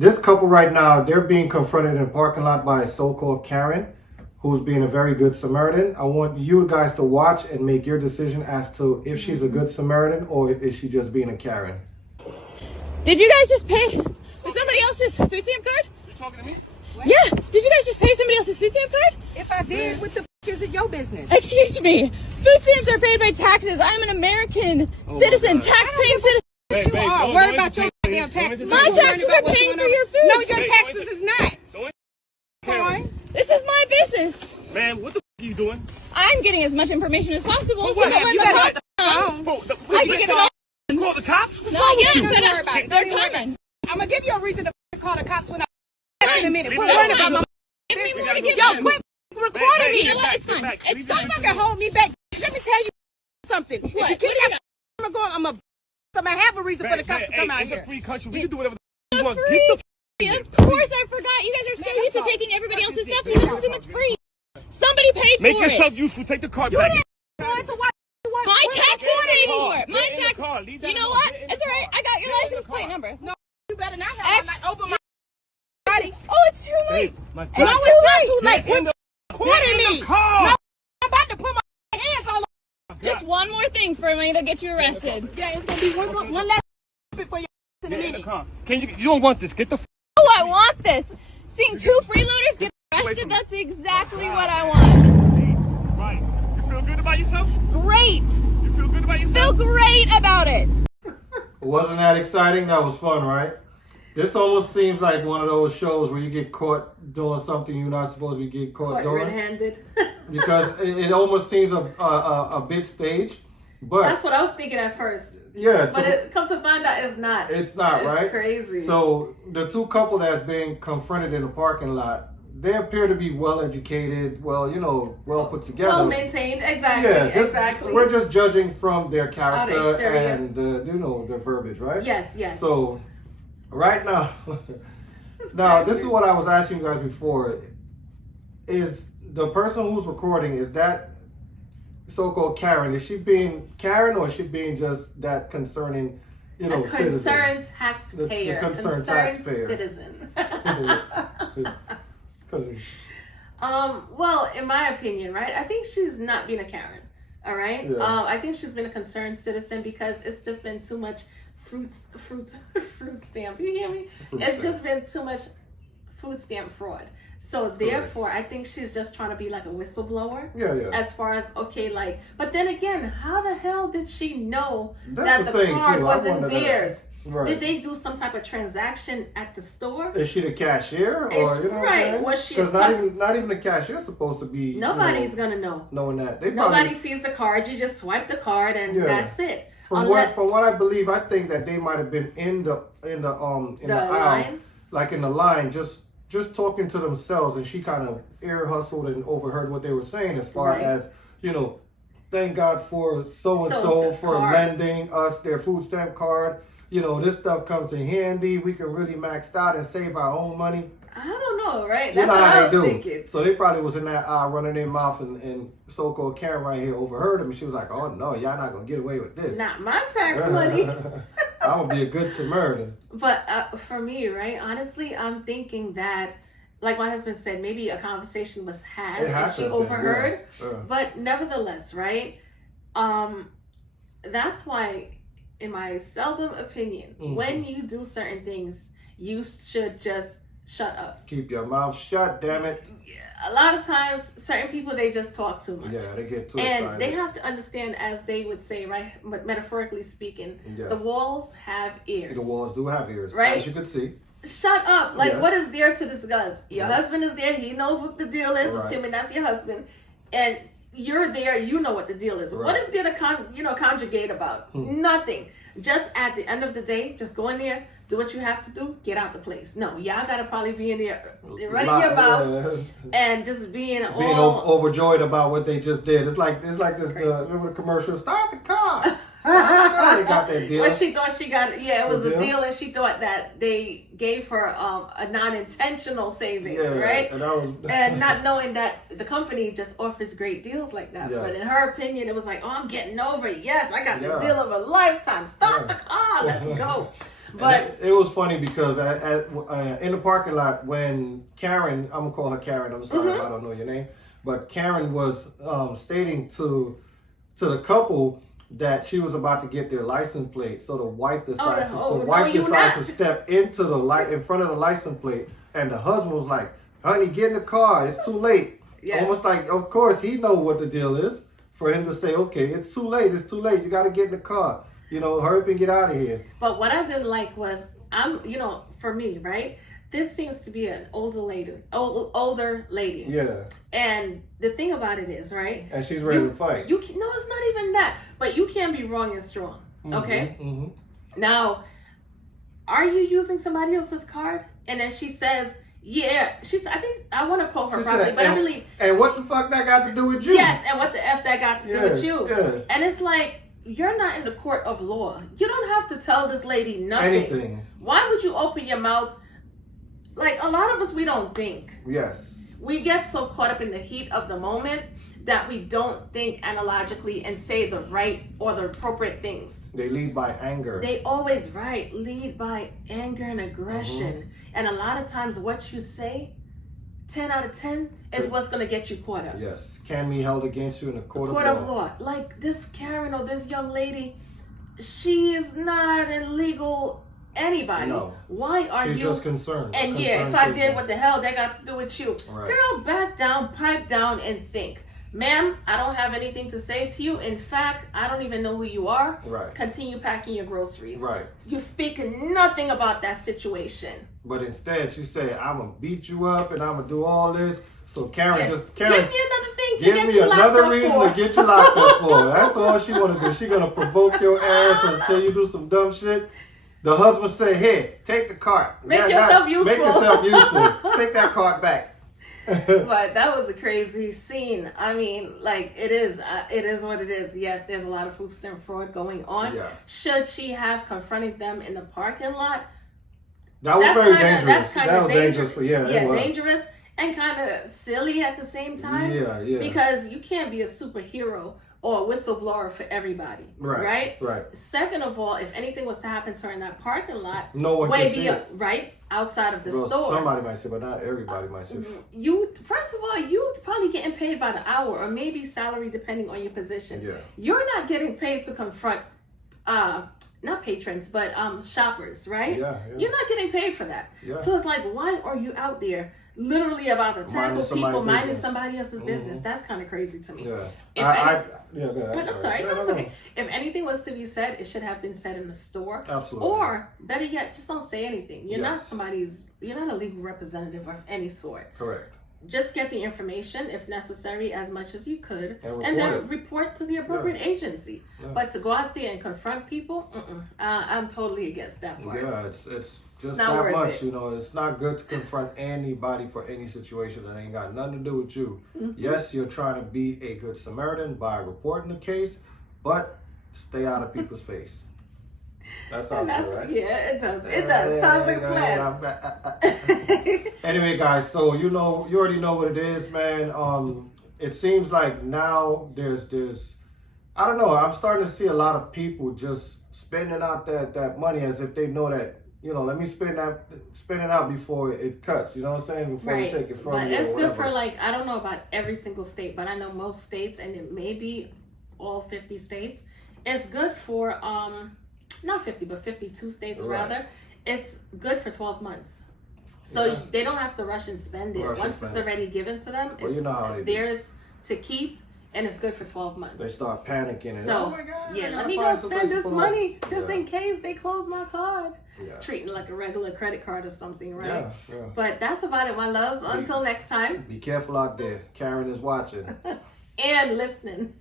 this couple right now, they're being confronted in a parking lot by a so-called Karen, who's being a very good Samaritan. I want you guys to watch and make your decision as to if she's a good Samaritan or is she just being a Karen. Did you guys just pay for somebody else's food stamp card? You talking to me? What? Yeah. Did you guys just pay somebody else's food stamp card? If I did, what the is it your business? Excuse me. Food stamps are paid by taxes. I'm an American citizen, tax-paying citizen. You are worried about your goddamn taxes. My taxes are paying for your food. No, your taxes is not. This is my business. Man, what the are you doing? I'm getting as much information as possible so what? that when You the better cops get come, the I can get it all. Call the cops? What's Not wrong with yet, you? but Don't worry about it. they're Don't worry about coming. I'm gonna give you a reason to call the cops when I in a minute. Leave Quit it worrying alone. about my. Give me more to give Yo, them. quit recording You me. know what? It's fine. It's Don't fine. fucking hold me back. Let me tell you something. If What? you keep What do you that, I'm gonna have a reason for the cops to come out It's a here. free country. We can do whatever the you want. Free. Get Of course, I forgot. You guys are so used to taking everybody else's stuff. You just assume it's free. Somebody paid for Make it. yourself useful. Take the card back. So what? My taxes paid for it. My Get in the car. tax. Leave that You know alone. what? Get in the It's alright. car. I got your Get in the license plate car. number. No, you better not have my over my body. Oh, it's too late. My No, God. it's not too late. Get in the Recording me. car. No, I'm about to put my hands all over. Just one more thing for me to get you arrested. Yeah, it's gonna be one last before you in a Get in the minute. car. Can you don't want this. Get the Oh, I want this. Seeing two freeloaders get arrested, that's exactly what I want. right. You feel good about yourself? Great. You feel good about Feel yourself? great about it. Wasn't that exciting? That was fun, right? This almost seems like one of those shows where you get caught doing something you're not supposed to get caught doing. Red-handed. Because it almost seems a bit staged. But That's what I was thinking at first. yeah, But it, come to find out, it's not. it's not, right? It's crazy. So the two couple that's being confronted in the parking lot, they appear to be well educated, well put together. well maintained. Exactly. Yeah, Exactly. We're just judging from their character exterior. and the verbiage, right? Yes. Yes. So right now, this is what I was asking you guys before. Is the person who's recording, is that so-called Karen, is she being Karen or is she being just that concerning, a citizen? concerned taxpayer. The concerned taxpayer. Citizen. 'Cause Well, in my opinion, right? I think she's not being a Karen. All right. Yeah. I think she's been a concerned citizen because it's just been too much fruit stamp. You hear me? It's stamp. just been too much food stamp fraud. So therefore, I think she's just trying to be like a whistleblower. Yeah. As far as but then again, how the hell did she know That's that the the thing, card too. I wasn't wonder that. theirs? Right. Did they do some type of transaction at the store? Is she the cashier, or Is- you know what I'm right. saying? Was she a Because not even the cashier supposed to be. Nobody's gonna know. knowing that. They Nobody probably, sees the card. You just swipe the card and Yeah. that's it. from Unless- what I believe, I think that they might have been in the aisle, line? like in the line, just talking to themselves, and she kind of ear hustled and overheard what they were saying as far Right. as thank God for so and so So-and-so's for card. lending us their food stamp card. This stuff comes in handy. We can really max out and save our own money. I don't know, right? You That's know what how I was they do. thinking. So they probably was in that aisle running their mouth, and so-called Karen right here overheard them. And she was like, "Oh no, y'all not gonna get away with this. Not my tax money. I'm gonna be a good Samaritan." But for me, right? Honestly, I'm thinking that, like my husband said, maybe a conversation was had It and has she to have been, overheard. yeah. But nevertheless, right? That's why, in my seldom opinion, Mhm. when you do certain things, you should just shut up. Keep your mouth shut, damn it. A lot of times, certain people, they just talk too much. Yeah, they get too And excited. they have to understand, as they would say, right, metaphorically speaking, Yeah. the walls have ears. The walls do have ears, Right? as you can see. Shut up. Like, Yes. what is there to discuss? Your Yeah. husband is there. He knows what the deal is, Right. assuming that's your husband. And you're there. You know what the deal is. What Right. is there to conjugate about? Nothing. Just at the end of the day, just go in there, do what you have to do, get out the place. No, y'all got to probably be in there running your mouth and just being overjoyed about what they just did. It's like this. crazy. Remember the commercial? Start the car. They got that deal. Well, she thought she got it was The a deal? deal, and she thought that they gave her a non-intentional savings, Yeah, right? and that was And not knowing that the company just offers great deals like that. Yes. But in her opinion, it was like, oh, I'm getting over it. Yes, I got the Yeah. deal of a lifetime. Start Yeah. the car. Let's go. But it was funny because in the parking lot when Karen, I'm gonna call her Karen. I'm sorry if I don't know your name, but Karen was stating to the couple that she was about to get their license plate. So the wife decides to step into the light in front of the license plate, and the husband was like, "Honey, get in the car. It's too late." Yes. Almost like, of course, he know what the deal is for him to say, "Okay, it's too late. It's too late. You got to get in the car. Hurry up and get out of here." But what I didn't like was, for me, right? This seems to be an older lady. Yeah. And the thing about it is, right? And she's ready to fight. No, it's not even that. But you can be wrong and strong. Okay? Mm-hmm. Now, are you using somebody else's card? And then she says, yeah. I think, I want to quote her properly, but I believe. And what the fuck that got to do with you? Yes, and what the F that got to do with you. Yeah. And it's like, you're not in the court of law. You don't have to tell this lady nothing. Anything. Why would you open your mouth? Like, a lot of us, we don't think. Yes. We get so caught up in the heat of the moment that we don't think analogically and say the right or the appropriate things. They lead by anger. They always lead by anger and aggression. And a lot of times what you say, 10 out of 10, is what's going to get you caught up. Yes. Can be held against you in a court of law. Like this Karen or this young lady, she is not a legal anybody. No. Why are She's you just concerned. And concerned if I citizen. did, what the hell that got to do with you? Right. Girl, back down, pipe down, and think. Ma'am, I don't have anything to say to you. In fact, I don't even know who you are. Right. Continue packing your groceries. Right. You speak nothing about that situation. But instead, she said, "I'm gonna beat you up and I'm gonna do all this." So Karen Give me another thing to give get me you locked another up reason for. to get you locked up for. That's all she want to do. She gonna provoke your ass until you do some dumb shit. The husband say, "Here, take the cart. Make yourself useful. Make yourself useful. Take that cart back." But that was a crazy scene. I mean, like, it is what it is. Yes, there's a lot of food stamp fraud going on. Yeah. Should she have confronted them in the parking lot? That was very dangerous. That's kind that of was dangerous. it was. Dangerous and kind of silly at the same time. Yeah. Because you can't be a superhero or a whistleblower for everybody. Right. Second of all, if anything was to happen to her in that parking lot, no one can see it. Right outside of the store. Somebody might see, but not everybody might see. First of all, you probably getting paid by the hour or maybe salary depending on your position. Yeah. You're not getting paid to confront not patrons, but shoppers, right? Yeah. You're not getting paid for that. Yeah. So it's like, why are you out there literally about to tackle people minding somebody else's business? That's kind of crazy to me. Yeah. Go ahead. I'm sorry. No, it's okay. If anything was to be said, it should have been said in the store. Absolutely. Or better yet, just don't say anything. You're not a legal representative of any sort. Correct. Just get the information, if necessary, as much as you could, and then report to the appropriate agency. Yeah. But to go out there and confront people, I'm totally against that part. Yeah, it's just that much. It's not good to confront anybody for any situation that ain't got nothing to do with you. Mm-hmm. Yes, you're trying to be a good Samaritan by reporting the case, but stay out of people's face. That sounds good, right? Yeah, it does. It does. Sounds like a plan. Anyway, guys, so you already know what it is, man. It seems like now there's I don't know, I'm starting to see a lot of people just spending out that money as if they know that, let me spend it out before it cuts, you know what I'm saying? Before you take it from but you. It's good for I don't know about every single state, but I know most states, and it may be all 50 states. It's good for not 50, but 52 states rather. It's good for 12 months. So they don't have to rush and spend it. Once it's already given to them, it's theirs to keep, and it's good for 12 months. They start panicking. So, oh my God, let me go spend this money just in case they close my card. Yeah. Treating it like a regular credit card or something, right? Yeah. But that's about it, my loves. Until next time. Be careful out there. Karen is watching. And listening.